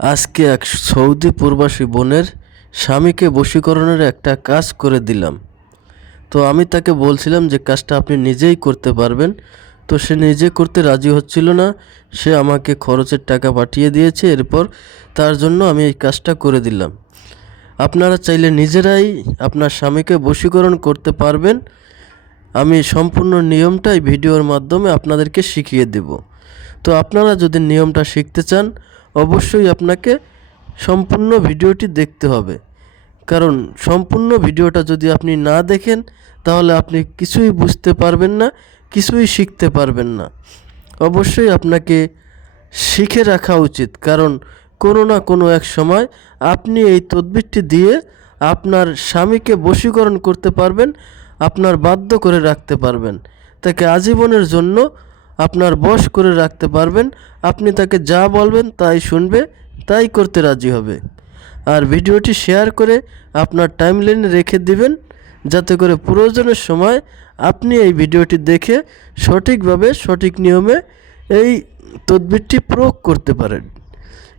আজকে এক সৌদি প্রবাসী বোনের স্বামীকে বশীকরণের একটা কাজ করে দিলাম। তো আমি তাকে বলছিলাম যে, কাজটা আপনি নিজেই করতে পারবেন। তো সে নিজে করতে রাজি হচ্ছিল না। সে আমাকে খরচের টাকা পাঠিয়ে দিয়েছে। এরপর তার জন্য আমি এই কাজটা করে দিলাম। আপনারা চাইলে নিজেরাই আপনার স্বামীকে বশীকরণ করতে পারবেন। আমি সম্পূর্ণ নিয়মটাই ভিডিওর মাধ্যমে আপনাদেরকে শিখিয়ে দেব। তো আপনারা যদি নিয়মটা শিখতে চান অবশ্যই আপনাকে সম্পূর্ণ ভিডিওটি দেখতে হবে। কারণ সম্পূর্ণ ভিডিওটা যদি আপনি না দেখেন, তাহলে আপনি কিছুই বুঝতে পারবেন না, কিছুই শিখতে পারবেন না। অবশ্যই আপনাকে শিখে রাখা উচিত, কারণ কোনো না কোনো এক সময় আপনি এই তদবিরটি দিয়ে আপনার স্বামীকে বশীকরণ করতে পারবেন, আপনার বাধ্য করে রাখতে পারবেন। তাকে আজীবনের জন্য আপনার বশ করে রাখতে পারবেন। আপনি তাকে যা বলবেন তাই শুনবে, তাই করতে রাজি হবে। আর ভিডিওটি শেয়ার করে আপনার টাইমলাইনে রেখে দিবেন, যাতে করে প্রয়োজনের সময় আপনি এই ভিডিওটি দেখে সঠিকভাবে, সঠিক নিয়মে এই তদবিরটি প্রয়োগ করতে পারেন।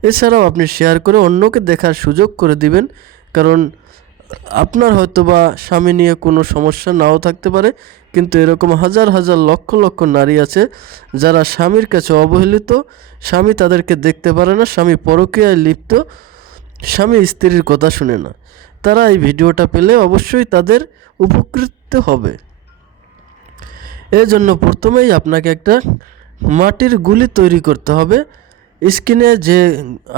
এছাড়াও আপনি শেয়ার করে অন্যকে দেখার সুযোগ করে দিবেন, কারণ আপনার হয়তো বা স্বামী নিয়ে কোনো সমস্যা নাও থাকতে পারে, কিন্তু এরকম হাজার হাজার লক্ষ লক্ষ নারী আছে যারা স্বামীর কাছে অবহেলিত, স্বামী তাদেরকে দেখতে পারে না, স্বামী পরকীয়ায় লিপ্ত, স্বামী স্ত্রীর কথা শুনে না। তারা এই ভিডিওটা পেলে অবশ্যই তাদের উপকৃত হবে। এই জন্য প্রথমেই আপনাকে একটা মাটির গুলি তৈরি করতে হবে। স্ক্রিনে যে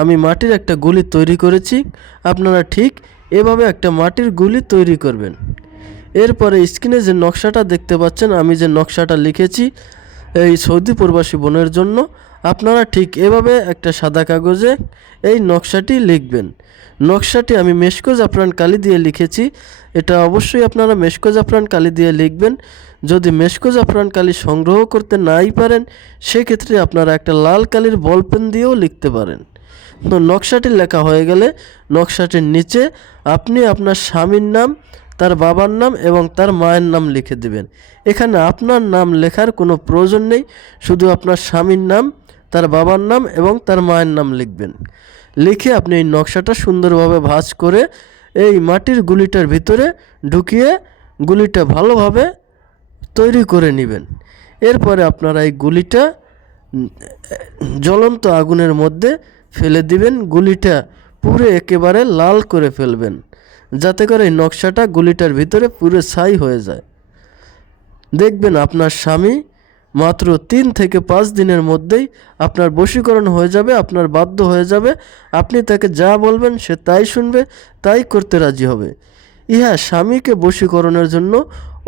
আমি মাটির একটা গুলি তৈরি করেছি, আপনারা ঠিক এভাবে একটা মাটির গুলি তৈরি করবেন। এরপরে স্ক্রিনে যে নকশাটা দেখতে পাচ্ছেন, আমি যে নকশাটা লিখেছি এই সৌদি প্রবাসী বোনের জন্য, আপনারা ঠিক এভাবে একটা সাদা কাগজে এই নকশাটি লিখবেন। নকশাটি আমি মেশকো জাফরান কালি দিয়ে লিখেছি। এটা অবশ্যই আপনারা মেশকো জাফরান কালি দিয়ে লিখবেন। যদি মেশকো জাফরান কালি সংগ্রহ করতে নাই পারেন, সেক্ষেত্রে আপনারা একটা লাল কালির বল পেন দিয়েও লিখতে পারেন। তো নকশাটি লেখা হয়ে গেলে নকশাটির নিচে আপনি আপনার স্বামীর নাম, তার বাবার নাম এবং তার মায়ের নাম লিখে দেবেন। এখানে আপনার নাম লেখার কোনো প্রয়োজন নেই, শুধু আপনার স্বামীর নাম, তার বাবার নাম এবং তার মায়ের নাম লিখবেন। লিখে আপনি এই নকশাটা সুন্দরভাবে ভাঁজ করে এই মাটির গুলিটার ভিতরে ঢুকিয়ে গুলিটা ভালোভাবে তৈরি করে নেবেন। এরপরে আপনারা এই গুলিটা জ্বলন্ত আগুনের মধ্যে ফেলে দিবেন, গুলিটা পুরো একেবারে লাল করে ফেলবেন, যাতে করে নকশাটা গুলিটার ভিতরে পুরো ছাই হয়ে যায়। দেখবেন আপনার স্বামী মাত্র তিন থেকে পাঁচ দিনের মধ্যেই আপনার বশীকরণ হয়ে যাবে, আপনার বাধ্য হয়ে যাবে, আপনি তাকে যা বলবেন সে তাই শুনবে, তাই করতে রাজি হবে। ইহা স্বামীকে বশীকরণের জন্য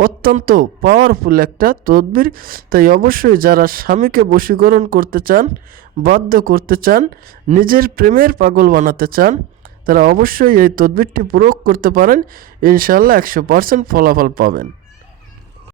অত্যন্ত পাওয়ারফুল একটা তদবির। তাই অবশ্যই যারা স্বামীকে বশীকরণ করতে চান, বাধ্য করতে চান, নিজের প্রেমের পাগল বানাতে চান, তারা অবশ্যই এই তদবিরটি প্রয়োগ করতে পারেন। ইনশাল্লাহ একশো পার্সেন্ট ফলাফল পাবেন।